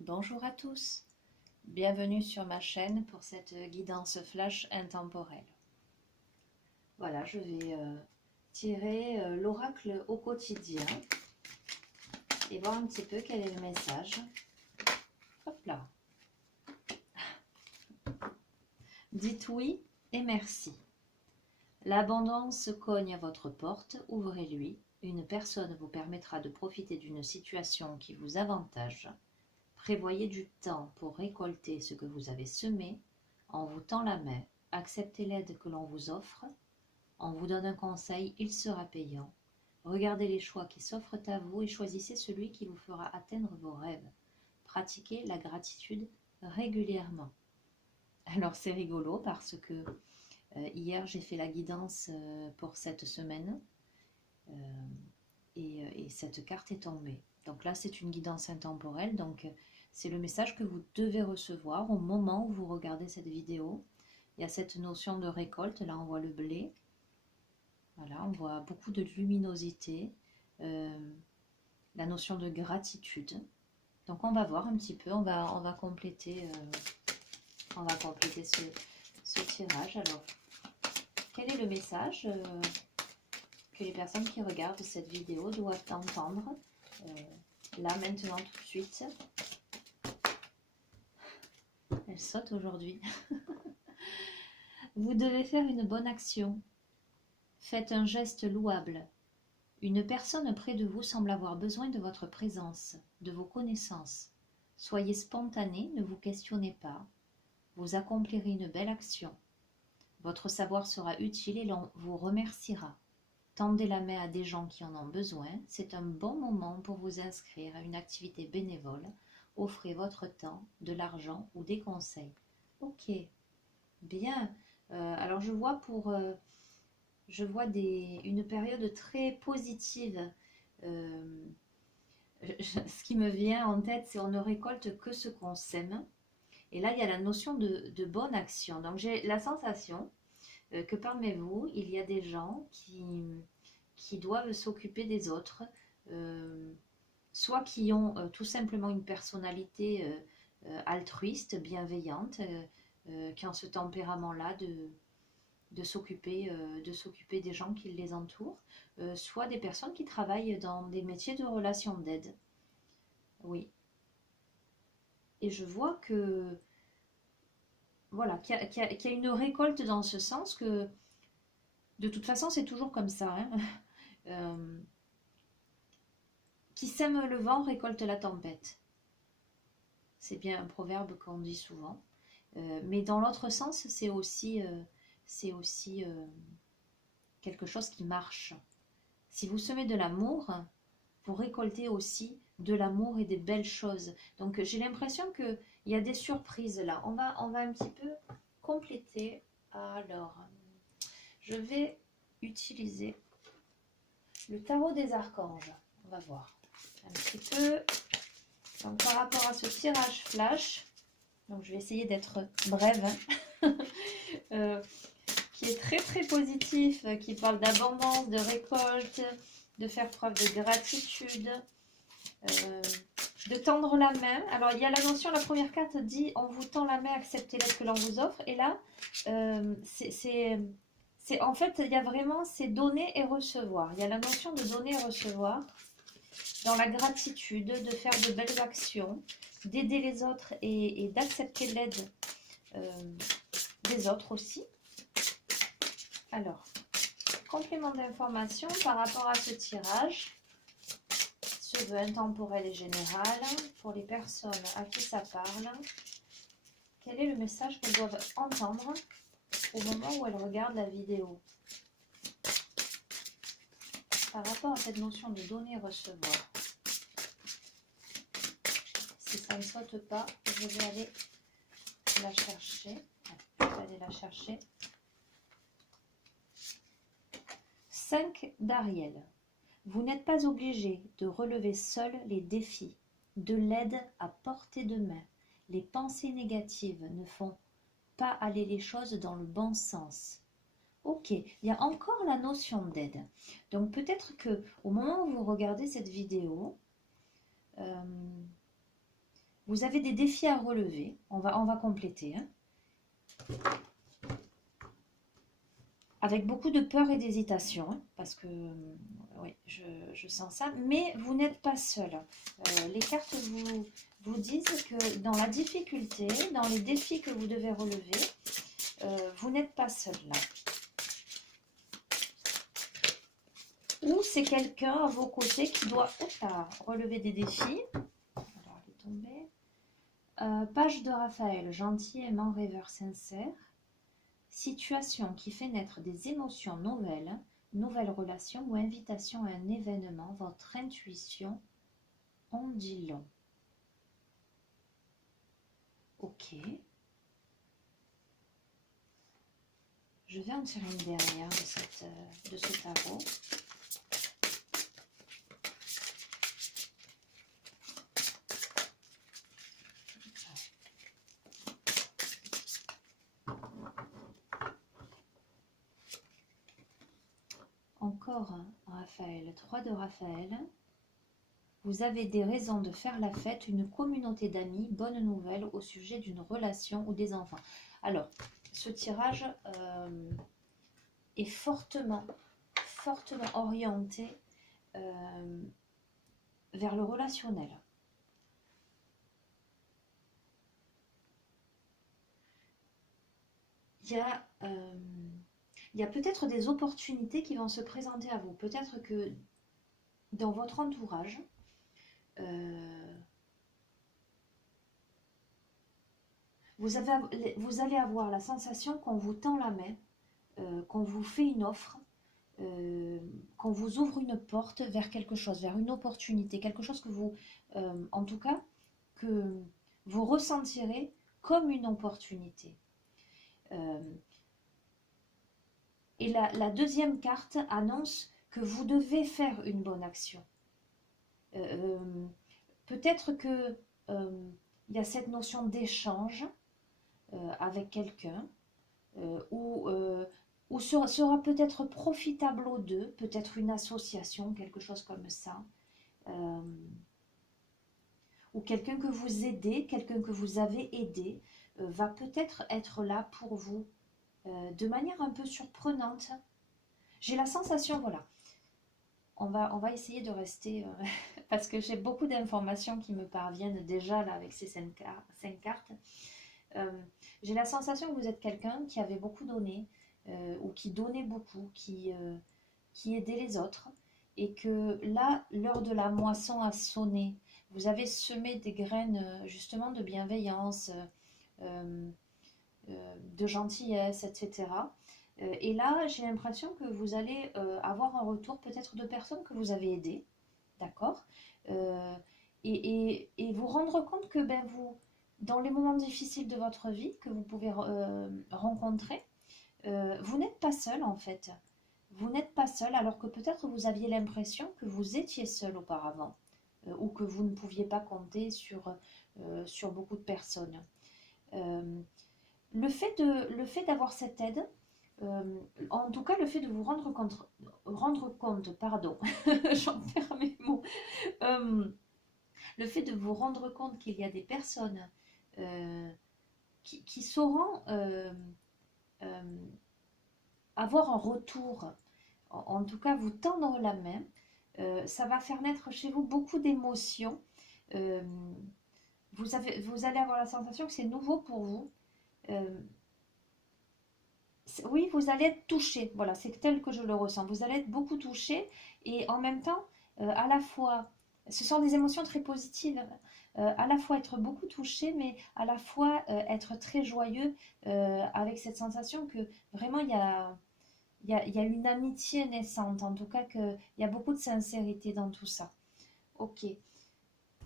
Bonjour à tous, bienvenue sur ma chaîne pour cette guidance flash intemporelle. Voilà, je vais tirer l'oracle au quotidien et voir un petit peu quel est le message. Hop là. Dites oui et merci. L'abondance cogne à votre porte, ouvrez-lui. Une personne vous permettra de profiter d'une situation qui vous avantage. Prévoyez du temps pour récolter ce que vous avez semé. On vous tend la main, acceptez l'aide que l'on vous offre. On vous donne un conseil, il sera payant. Regardez les choix qui s'offrent à vous et choisissez celui qui vous fera atteindre vos rêves. Pratiquez la gratitude régulièrement. Alors c'est rigolo parce que hier j'ai fait la guidance pour cette semaine et cette carte est tombée. Donc là c'est une guidance intemporelle, donc c'est le message que vous devez recevoir au moment où vous regardez cette vidéo. Il y a cette notion de récolte, là on voit le blé. Voilà, on voit beaucoup de luminosité, la notion de gratitude. Donc on va voir un petit peu, on va compléter ce tirage. Alors, quel est le message que les personnes qui regardent cette vidéo doivent entendre là, maintenant, tout de suite? Elle saute aujourd'hui. Vous devez faire une bonne action. Faites un geste louable. Une personne près de vous semble avoir besoin de votre présence, de vos connaissances. Soyez spontané, ne vous questionnez pas. Vous accomplirez une belle action. Votre savoir sera utile et l'on vous remerciera. Tendez la main à des gens qui en ont besoin. C'est un bon moment pour vous inscrire à une activité bénévole. Offrez votre temps, de l'argent ou des conseils. Ok, bien. Alors je vois une période très positive. Ce qui me vient en tête, c'est on ne récolte que ce qu'on sème. Et là, il y a la notion de bonne action. Donc j'ai la sensation que parmi vous, il y a des gens qui doivent s'occuper des autres, soit qui ont tout simplement une personnalité altruiste, bienveillante, qui ont ce tempérament-là de s'occuper des gens qui les entourent, soit des personnes qui travaillent dans des métiers de relations d'aide. Oui. Et je vois que voilà, qu'il y a une récolte dans ce sens que de toute façon c'est toujours comme ça. Hein. Qui sème le vent récolte la tempête. C'est bien un proverbe qu'on dit souvent. Mais dans l'autre sens, c'est aussi quelque chose qui marche. Si vous semez de l'amour, vous récoltez aussi de l'amour et des belles choses. Donc j'ai l'impression qu'il y a des surprises là. On va un petit peu compléter. Alors, je vais utiliser le tarot des archanges. On va voir un petit peu. Donc par rapport à ce tirage flash, donc je vais essayer d'être brève, qui est très très positif, qui parle d'abondance, de récolte, de faire preuve de gratitude, de tendre la main. Alors il y a la notion, la première carte dit on vous tend la main, acceptez l'aide que l'on vous offre. Et là, c'est en fait, il y a vraiment, c'est donner et recevoir. Il y a la notion de donner et recevoir, dans la gratitude, de faire de belles actions, d'aider les autres et d'accepter l'aide des autres aussi. Alors, complément d'information par rapport à ce tirage, ce vœu intemporel et général, pour les personnes à qui ça parle, quel est le message qu'elles doivent entendre au moment où elles regardent la vidéo par rapport à cette notion de donner et recevoir? Si ça ne saute pas, je vais aller la chercher. Je vais aller la chercher. 5 d'Ariel. Vous n'êtes pas obligé de relever seul les défis, de l'aide à portée de main. Les pensées négatives ne font pas aller les choses dans le bon sens. Ok, il y a encore la notion d'aide. Donc peut-être que au moment où vous regardez cette vidéo, Vous avez des défis à relever. On va compléter. Hein. Avec beaucoup de peur et d'hésitation, hein, parce que oui, je sens ça. Mais vous n'êtes pas seul. Les cartes vous disent que dans la difficulté, dans les défis que vous devez relever, vous n'êtes pas seul là. Ou c'est quelqu'un à vos côtés qui doit relever des défis. Alors, elle est tombée. Page de Raphaël, gentil, aimant, rêveur, sincère. Situation qui fait naître des émotions nouvelles, nouvelle relation ou invitation à un événement, votre intuition en dit long. Ok. Je vais en tirer une dernière de ce tarot. Encore Raphaël, 3 de Raphaël. Vous avez des raisons de faire la fête, une communauté d'amis, bonne nouvelle au sujet d'une relation ou des enfants. Alors, ce tirage est fortement orienté vers le relationnel. Il y a peut-être des opportunités qui vont se présenter à vous. Peut-être que dans votre entourage, vous allez avoir la sensation qu'on vous tend la main, qu'on vous fait une offre, qu'on vous ouvre une porte vers quelque chose, vers une opportunité, quelque chose que vous, en tout cas, que vous ressentirez comme une opportunité. Et la deuxième carte annonce que vous devez faire une bonne action. Peut-être que il y a cette notion d'échange avec quelqu'un ou sera peut-être profitable aux deux, peut-être une association, quelque chose comme ça, ou quelqu'un que vous aidez, quelqu'un que vous avez aidé, va peut-être être là pour vous de manière un peu surprenante. J'ai la sensation, voilà, on va essayer de rester, parce que j'ai beaucoup d'informations qui me parviennent déjà là avec ces 5 cartes. J'ai la sensation que vous êtes quelqu'un qui avait beaucoup donné, ou qui donnait beaucoup, qui aidait les autres, et que là, l'heure de la moisson a sonné. Vous avez semé des graines justement de bienveillance, de gentillesse, etc. Et là, j'ai l'impression que vous allez avoir un retour peut-être de personnes que vous avez aidées, d'accord, et vous rendre compte que vous, dans les moments difficiles de votre vie que vous pouvez rencontrer, vous n'êtes pas seul en fait. Vous n'êtes pas seul alors que peut-être vous aviez l'impression que vous étiez seul auparavant ou que vous ne pouviez pas compter sur beaucoup de personnes. Le fait d'avoir cette aide, en tout cas le fait de vous rendre compte, pardon, j'en perds mes mots, le fait de vous rendre compte qu'il y a des personnes qui sauront avoir un retour, en tout cas vous tendre la main, ça va faire naître chez vous beaucoup d'émotions. Vous allez avoir la sensation que c'est nouveau pour vous. Oui, vous allez être touché, voilà, c'est tel que je le ressens. Vous allez être beaucoup touché et en même temps, à la fois, ce sont des émotions très positives, à la fois être beaucoup touché, mais à la fois être très joyeux avec cette sensation que vraiment il y a une amitié naissante, en tout cas qu'il y a beaucoup de sincérité dans tout ça. Ok,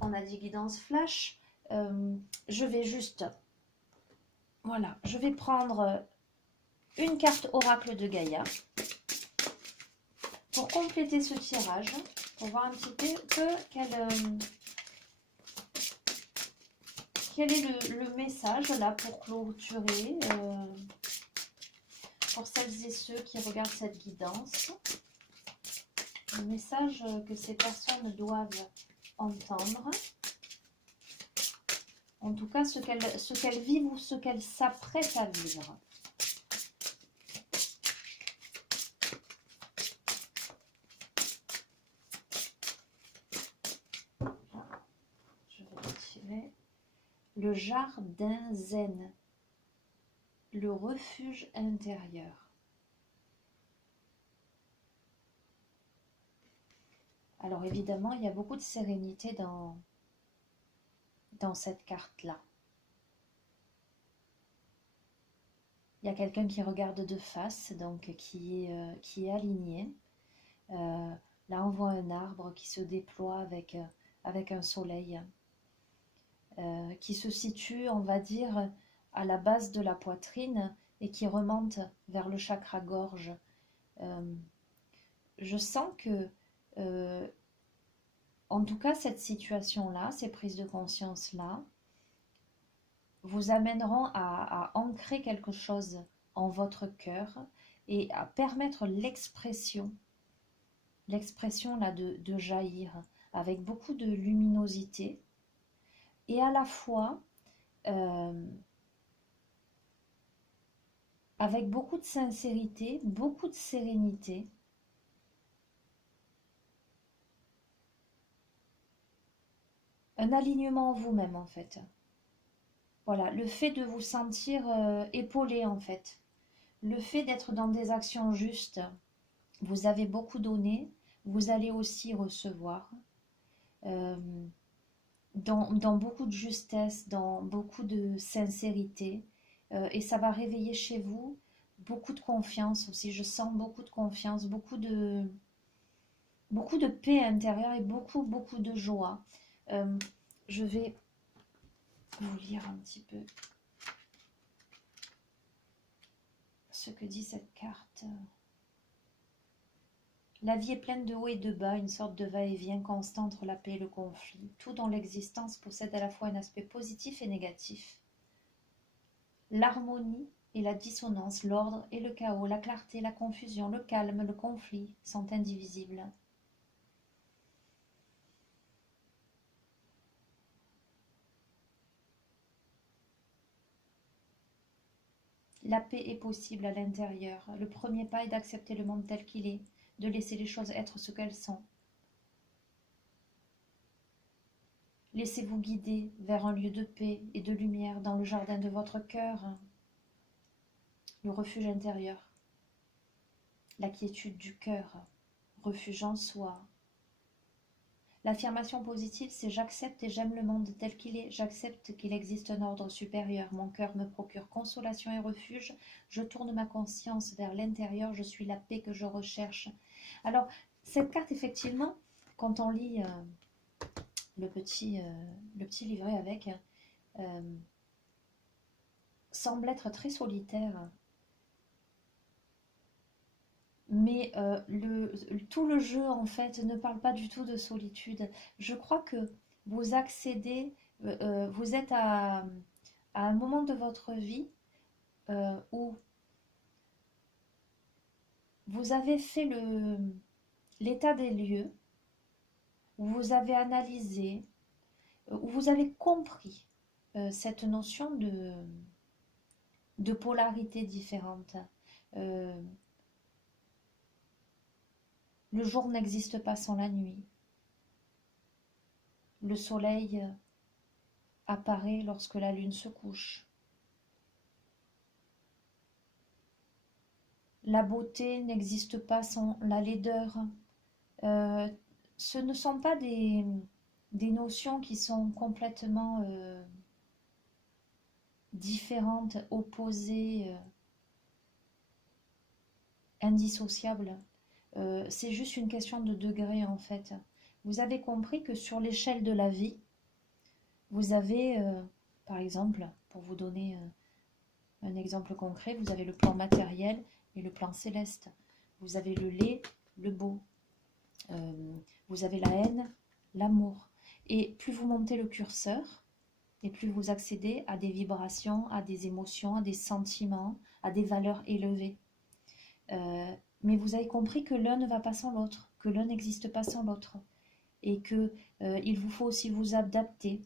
on a dit guidance flash. Je vais juste, voilà, je vais prendre une carte oracle de Gaïa pour compléter ce tirage, pour voir un petit peu quel est le message là pour clôturer, pour celles et ceux qui regardent cette guidance, le message que ces personnes doivent entendre. En tout cas, ce qu'elle vit ou ce qu'elle s'apprête à vivre. Je vais retirer. Le jardin zen. Le refuge intérieur. Alors évidemment, il y a beaucoup de sérénité dans cette carte-là. Il y a quelqu'un qui regarde de face, donc qui est aligné. Là, on voit un arbre qui se déploie avec un soleil, qui se situe, on va dire, à la base de la poitrine et qui remonte vers le chakra gorge. Je sens que, en tout cas, cette situation-là, ces prises de conscience-là, vous amèneront à ancrer quelque chose en votre cœur et à permettre l'expression là de jaillir avec beaucoup de luminosité et à la fois avec beaucoup de sincérité, beaucoup de sérénité. Un alignement en vous-même en fait. Voilà, le fait de vous sentir épaulé en fait. Le fait d'être dans des actions justes. Vous avez beaucoup donné, vous allez aussi recevoir. Dans beaucoup de justesse, dans beaucoup de sincérité. Et ça va réveiller chez vous beaucoup de confiance aussi. Je sens beaucoup de confiance, beaucoup de paix intérieure et beaucoup de joie. Je vais vous lire un petit peu ce que dit cette carte. La vie est pleine de hauts et de bas, une sorte de va-et-vient constant entre la paix et le conflit. Tout dans l'existence possède à la fois un aspect positif et négatif. L'harmonie et la dissonance, l'ordre et le chaos, la clarté, la confusion, le calme, le conflit sont indivisibles. La paix est possible à l'intérieur. Le premier pas est d'accepter le monde tel qu'il est, de laisser les choses être ce qu'elles sont. Laissez-vous guider vers un lieu de paix et de lumière dans le jardin de votre cœur, le refuge intérieur, la quiétude du cœur, refuge en soi. L'affirmation positive, c'est j'accepte et j'aime le monde tel qu'il est, j'accepte qu'il existe un ordre supérieur, mon cœur me procure consolation et refuge, je tourne ma conscience vers l'intérieur, je suis la paix que je recherche. Alors, cette carte, effectivement, quand on lit le petit livret avec, semble être très solitaire. Mais tout le jeu, en fait, ne parle pas du tout de solitude. Je crois que vous accédez, vous êtes à un moment de votre vie où vous avez fait l'état des lieux, où vous avez analysé, où vous avez compris cette notion de polarité différente. Le jour n'existe pas sans la nuit. Le soleil apparaît lorsque la lune se couche. La beauté n'existe pas sans la laideur. Ce ne sont pas des notions qui sont complètement différentes, opposées, indissociables. C'est juste une question de degré en fait. Vous avez compris que sur l'échelle de la vie, vous avez, par exemple, pour vous donner un exemple concret, vous avez le plan matériel et le plan céleste. Vous avez le laid, le beau. Vous avez la haine, l'amour. Et plus vous montez le curseur, et plus vous accédez à des vibrations, à des émotions, à des sentiments, à des valeurs élevées. Mais vous avez compris que l'un ne va pas sans l'autre, que l'un n'existe pas sans l'autre, et que il vous faut aussi vous adapter.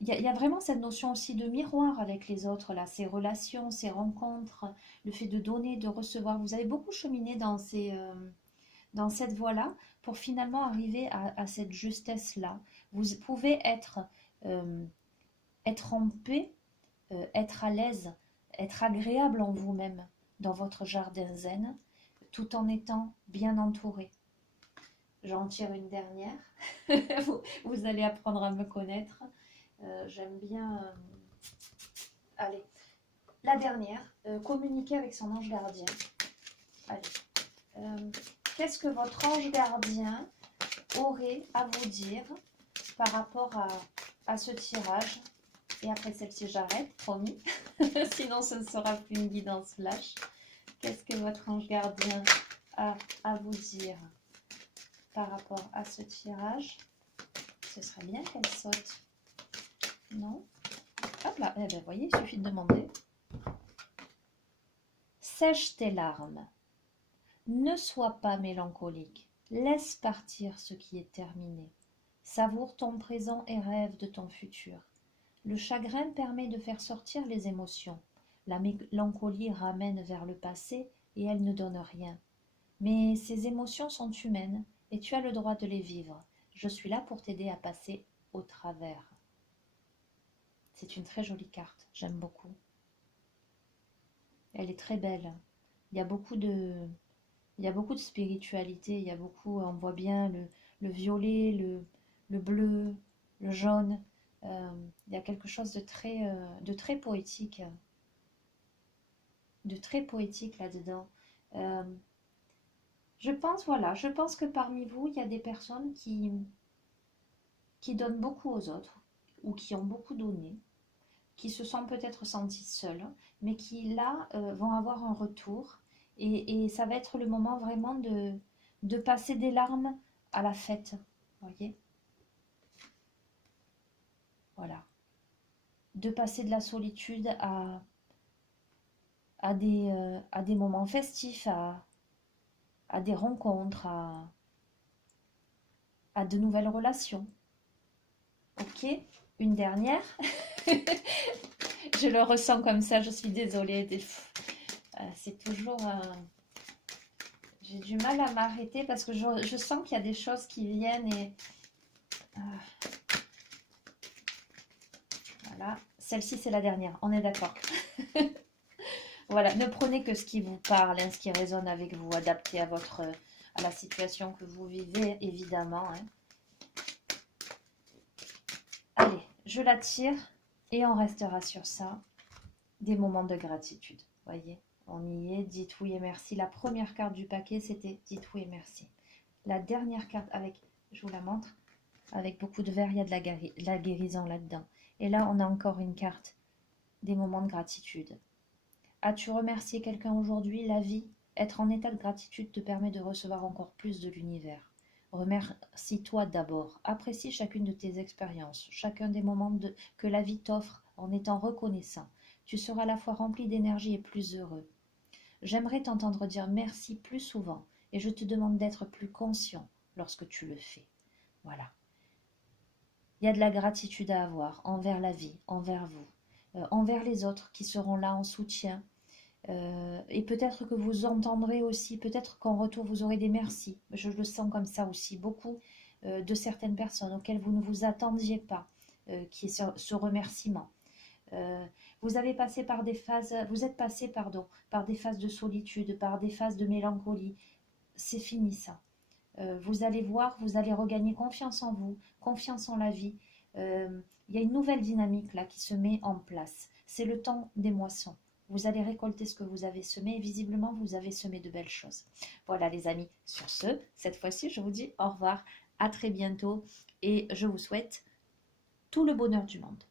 il y a vraiment cette notion aussi de miroir avec les autres, là, ces relations, ces rencontres, le fait de donner, de recevoir. Vous avez beaucoup cheminé dans cette voie-là pour finalement arriver à cette justesse-là. Vous pouvez euh, être en paix, être à l'aise, être agréable en vous-même dans votre jardin zen, tout en étant bien entouré. J'en tire une dernière. Vous allez apprendre à me connaître. J'aime bien. Allez, la dernière, communiquer avec son ange gardien. Allez. Qu'est-ce que votre ange gardien aurait à vous dire par rapport à ce tirage? Et après celle-ci, j'arrête, promis. Sinon, ce ne sera plus une guidance flash. Qu'est-ce que votre ange gardien a à vous dire par rapport à ce tirage? Ce serait bien qu'elle saute. Non? Hop là, eh bien, voyez, il suffit de demander. Sèche tes larmes. Ne sois pas mélancolique. Laisse partir ce qui est terminé. Savoure ton présent et rêve de ton futur. Le chagrin permet de faire sortir les émotions. La mélancolie ramène vers le passé et elle ne donne rien. Mais ces émotions sont humaines et tu as le droit de les vivre. Je suis là pour t'aider à passer au travers. C'est une très jolie carte, j'aime beaucoup. Elle est très belle. Il y a beaucoup de, il y a beaucoup de spiritualité, il y a beaucoup, on voit bien le violet, le bleu, le jaune. Il y a quelque chose de très poétique, là-dedans. Euh, voilà, je pense que parmi vous, il y a des personnes qui donnent beaucoup aux autres ou qui ont beaucoup donné, qui se sont peut-être sentis seuls, mais qui là vont avoir un retour et ça va être le moment vraiment de passer des larmes à la fête, voyez? Voilà. De passer de la solitude à des moments festifs, à des rencontres, à de nouvelles relations. Ok, une dernière. Je le ressens comme ça, je suis désolée. C'est toujours... j'ai du mal à m'arrêter parce que je sens qu'il y a des choses qui viennent et... voilà, celle-ci c'est la dernière, on est d'accord. Voilà, ne prenez que ce qui vous parle, hein, ce qui résonne avec vous, adapté à la situation que vous vivez, évidemment. Hein. Allez, je la tire et on restera sur ça. Des moments de gratitude, voyez, on y est, dites oui et merci. La première carte du paquet, c'était dites oui et merci. La dernière carte, je vous la montre, avec beaucoup de verre, il y a de la guérison là-dedans. Et là, on a encore une carte, des moments de gratitude. As-tu remercié quelqu'un aujourd'hui? La vie, être en état de gratitude te permet de recevoir encore plus de l'univers. Remercie-toi d'abord. Apprécie chacune de tes expériences, chacun des moments que la vie t'offre en étant reconnaissant. Tu seras à la fois rempli d'énergie et plus heureux. J'aimerais t'entendre dire merci plus souvent et je te demande d'être plus conscient lorsque tu le fais. Voilà. Il y a de la gratitude à avoir envers la vie, envers vous, envers les autres qui seront là en soutien. Et peut-être que vous entendrez aussi, peut-être qu'en retour vous aurez des merci. Je le sens comme ça aussi, beaucoup de certaines personnes auxquelles vous ne vous attendiez pas, qui est ce remerciement. Vous avez passé par des phases, vous êtes passé, pardon, par des phases de solitude, par des phases de mélancolie. C'est fini ça. Vous allez voir, vous allez regagner confiance en vous, confiance en la vie. Il y a une nouvelle dynamique là qui se met en place. C'est le temps des moissons. Vous allez récolter ce que vous avez semé et visiblement vous avez semé de belles choses. Voilà les amis, sur ce, cette fois-ci je vous dis au revoir, à très bientôt et je vous souhaite tout le bonheur du monde.